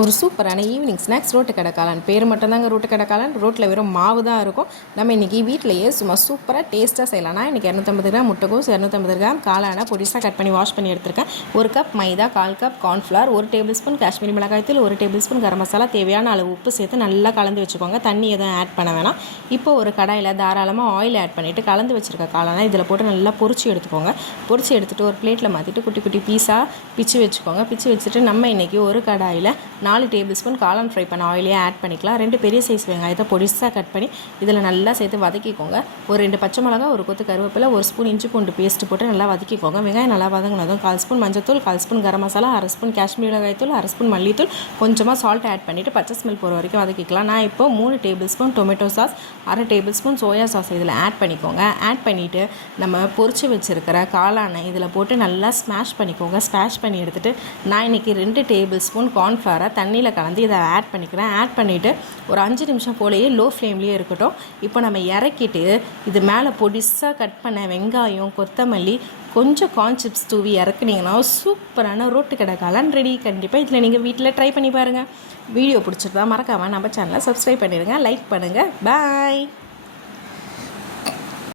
ஒரு சூப்பரான evening snacks road கடை காளான். பேர் மட்டும்தாங்க ரோட்டு கடை காளான். ரோட்டில் வெறும் மாவு தான் இருக்கும். நம்ம இன்றைக்கி வீட்டிலையே சும்மா சூப்பராக டேஸ்ட்டாக செய்யலாம். நான் இன்றைக்கி 250 கிராம் முட்டைகோஸ், 250 கிராம் காளானை பொடிசாக கட் பண்ணி வாஷ் பண்ணி எடுத்துருக்கேன். 1 கப் மைதா, 1/4 cup cornflour, 1 table spoon Kashmiri மிளகாய்த்தூள், 1 டேபிள் ஸ்பூன் கரம் மசாலா, தேவையான அளவு உப்பு சேர்த்து நல்லா கலந்து வச்சுக்கோங்க. தண்ணி எதுவும் ஆட் பண்ண வேணாம். இப்போ ஒரு கடாயில் தாராளமாக ஆயில் ஆட் பண்ணிவிட்டு கலந்து வச்சுருக்க காளானை இதில் போட்டு நல்லா பொரிச்சு எடுத்துக்கோங்க. பொரிச்சு எடுத்துகிட்டு ஒரு பிளேட்டில் மாற்றிட்டு குட்டி குட்டி பீஸாக பிச்சு வச்சுக்கோங்க. பிச்சு வச்சுட்டு நம்ம இன்றைக்கி ஒரு கடாயில் 4 டேபிள் ஸ்பூன் காளான் ஃப்ரை பண்ண ஆயிலே ஆட் பண்ணிக்கலாம். 2 பெரிய சைஸ் வெங்காயத்தை பொடிசாக கட் பண்ணி இதில் நல்லா சேர்த்து வதக்கிக்கோங்க. ஒரு 2 பச்சை மிளகா, ஒரு கொத்து கருவேப்பிலை, 1 ஸ்பூன் இஞ்சி பூண்டு பேஸ்ட்டு போட்டு நல்லா வதக்கிக்கோங்க. வெங்காயம் நல்லா வதங்கினதும் 1/4 ஸ்பூன் மஞ்சத்தூள், 1/4 ஸ்பூன் கரம் மசாலா, 1/2 ஸ்பூன் காஷ்மீரி மிளகாய்த்தூள், 1/2 ஸ்பூன் மல்லித்தூள், கொஞ்சமாக சால்ட் ஆட் பண்ணிவிட்டு பச்சை ஸ்மெல் போகிற வரைக்கும் வதக்கிக்கலாம். நான் இப்போ 3 table spoon tomato sauce, 1/2 table spoon soya sauce இதில் ஆட் பண்ணிக்கோங்க. ஆட் பண்ணிவிட்டு நம்ம பொரிச்சு வச்சுருக்கிற காளானை இதில் போட்டு நல்லா ஸ்மாஷ் பண்ணிக்கோங்க. ஸ்மாஷ் பண்ணி எடுத்துகிட்டு நான் இன்றைக்கி 2 டேபிள் ஸ்பூன் கார்ன்ஃப்ளவரை தண்ணியில் கலந்து இதை ஆட் பண்ணிக்கிறேன். ஆட் பண்ணிவிட்டு ஒரு 5 நிமிஷம் போலேயே லோ ஃப்ளேம்லேயே இருக்கட்டும். இப்போ நம்ம இறக்கிட்டு இது மேலே பொடிசாக கட் பண்ண வெங்காயம், கொத்தமல்லி, கொஞ்சம் கார்ன் சிப்ஸ் தூவி இறக்குனீங்கன்னா சூப்பரான ரோட்டு கடை காளான் ரெடி. கண்டிப்பாக இதில் நீங்கள் வீட்டில் ட்ரை பண்ணி பாருங்கள். வீடியோ பிடிச்சிருந்தா மறக்காமல் நம்ம சேனலை சப்ஸ்கிரைப் பண்ணிடுங்க, லைக் பண்ணுங்கள். பாய்.